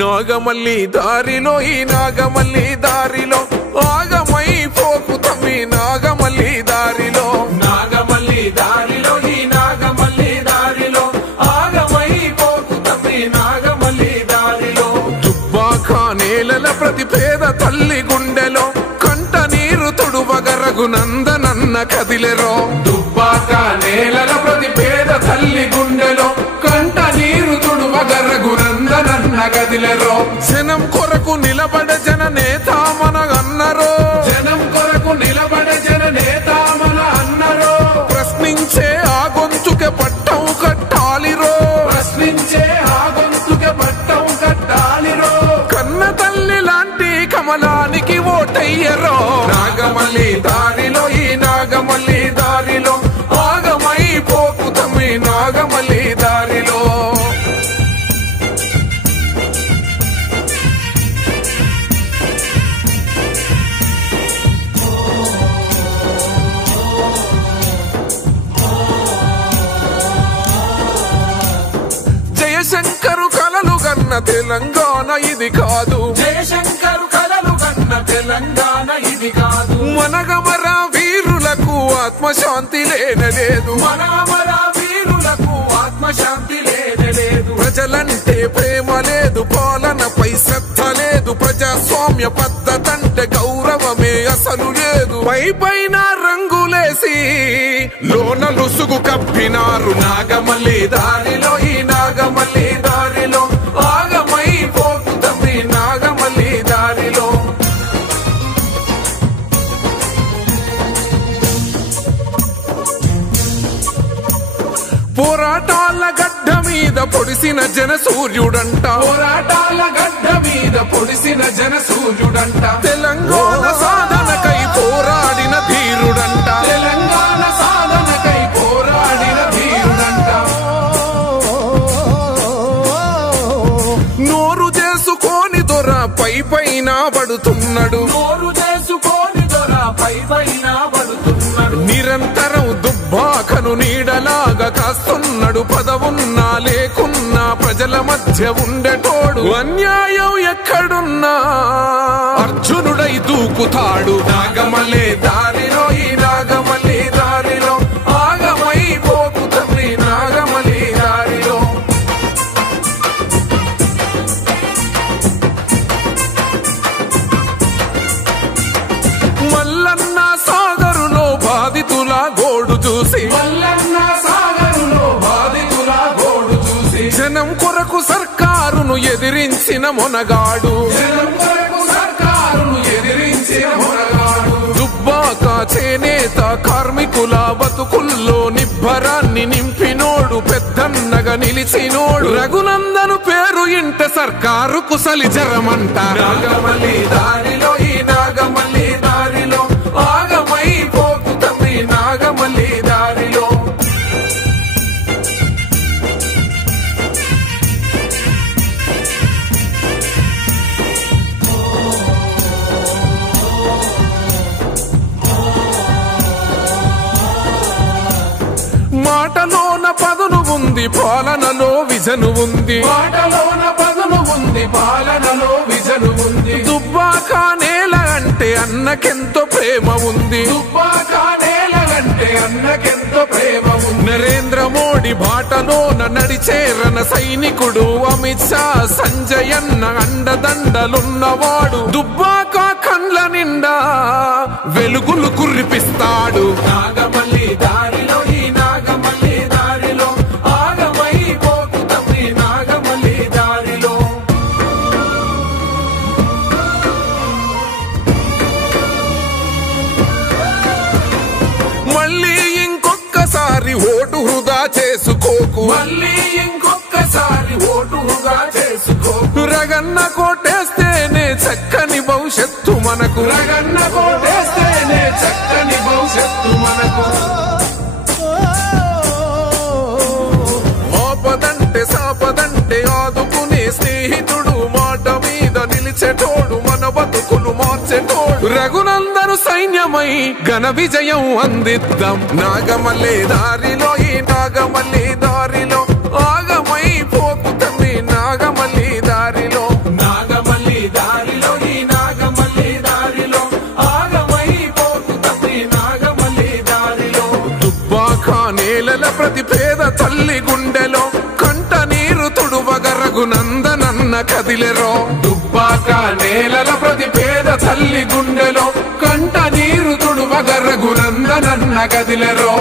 నాగమల్లి దారిలో ఈ నాగమల్లి దారిలో ఆగమై పోకు తమ్మి నాగమల్లి దారిలో నాగమల్లి దారిలో ఈ నాగమల్లి దారిలో ఆగమై పోకు తమ్మి నాగమల్లి దారిలో దుబ్బాక నేలల ప్రతి పేద తల్లి గుండెలో కంట నీరు తుడువగ రఘునందనన్న కదిలెరో దుబ్బాక నేలల ప్రతి పేద తల్లి గుండెలో కంట నీరు తుడువగ రఘునందనన్న కదిలెరో జనం కొరకు నిలబడ జన నేత మన అన్నరో జనం కొరకు నిలబడ జన నేత మన అన్నరో ప్రశ్నించే ఆ గొంతుకే పట్టం కట్టాలిరో ప్రశ్నించే ఆ గొంతుకే పట్టం కట్టాలిరో కన్న తల్లి లాంటి కమలానికి ఓటయ్యరో నాగమల్లి దారిలో ఈ నాగమల్లి దారిలో ఆగమై పోకు తమ్మి నాగమల్లి దారిలో జయశంకరు కలలు కన్న తెలంగాణ ఇది కాదు జయశంకరు కలలు కన్న తెలంగాణ ఇది కాదు మనగమర వీరులకు ఆత్మశాంతి లేనలేదు మనమర వీరులకు ఆత్మశాంతి లేదు ప్రజలంటే ప్రేమ లేదు పాలనపై శ్రద్ధ లేదు ప్రజాస్వామ్య పద్ధతంటే గౌరవమే అసలు లేదు పైన రంగులేసి లోన లుసుగు కప్పినారు నాగమల్లి దారిలో ఈ నాగమల్లి దారిలో ఆగమై పోకు తమ్మి నాగమల్లి దారిలో పోరాటాల గడ్డ మీద పొడిసిన జన సూర్యుడంట పోరాటాల గడ్డ మీద పొడిసిన జన సూర్యుడంట తెలంగాణ సాధనకై పోరాడిన ధీరుడంట తెలంగాణ సాధనకై పోరాడిన ధీరుడంట నోరు చేసుకొని దొర పైన పడుతున్నాడు నోరు చేసుకొని దొర పైన పడుతున్నాడు నిరంతరం దుబ్బాకను నీడలాగా కాస్తున్నాడు పదవున్నా లేకున్నా ప్రజల మధ్య ఉండేటోడు అన్యాయం ఎక్కడున్నా అర్జునుడై దూకుతాడు నాగమల్లి దారిలో ఈ నాగమల్లి దారిలో ఆగమై పోకు తమ్మి నాగమల్లి దారిలో మల్లన్న సాగరులో బాధితుల గోడు చూసి మల్లన్న సాగరులో బాధితుల గోడు చూసి జనం కొరకు సర్కారును ఎదిరించిన మొనగాడు జనం కొరకు సర్కారును ఎదిరించిన మొనగాడు దుబ్బాక చేనేత కార్మికుల బతుకుల్లో నిబ్బరాన్ని నింపినోడు పెద్దన్నగా నిలిచినోడు రఘునందను పేరు ఇంట సర్కారు కుసలి జరమంట నాగమల్లి దారిలో ఈ నాగమల్లి దారిలో ఆగమై పోకు తమ్మి నాగమల్లి దారిలో మాటలోన పదును ఉంది పాలనలో విజను ఉంది మాటలోన పదును ఉంది పాలనలో విజను ఉంది దుబ్బాక నేల అంటే అన్నకెంతో ప్రేమ ఉంది దుబ్బాక నేలంటే అన్నకెంతో ప్రేమ ఉంది నరేంద్ర మోడీ బాటలోన నడిచేరన సైనికుడు అమిత్ షా సంజయన్న అండదండలున్నవాడు దుబ్బాక కండ్ల నిండా వెలుగులు కురిపిస్తాడు నాగమల్లి దారిలో ఈ నాగమల్లి దారిలో ఆగమై పోకు తమ్మి నాగమల్లి దారిలో మళ్ళీ ఇంకొక్కసారి ఓటు వృధా చేసుకోకు మళ్ళీ ఇంకొక్కసారి ఓటుగా చేసుకోకు రగన్న కోటేస్తేనే చక్కని భవిష్యత్తు మనకు రగన్న కోటేస్తేనే చక్కని భవిష్యత్తు మనకు ఆపదంటే పడ్డే ఆదుకునే స్నేహితుడు, మాట మీద నిలిచేటోడు, మన బతుకులు మార్చేటోడు. రఘునందను సైన్యమై ఘన విజయం అందిద్దాం. నాగమల్లే దారిలో ఈ నాగమల్లి దారిలో ఆగమై పోకు తమ్మి నాగమల్లి దారిలో. నాగమల్లి దారిలో ఈ నాగమల్లి దారిలో ఆగమై పోకు తమ్మి నాగమల్లి దారిలో. దుబ్బాక నేలల ప్రతి పేద తల్లి గుండెలో కంట నీరు తుడువగ రఘునందనన్న కదిలెరో. దుబ్బాక నేలల ప్రతి పేద తల్లి గుండెలో కంట నీరు తుడువగ రఘునందనన్న కదిలెరో.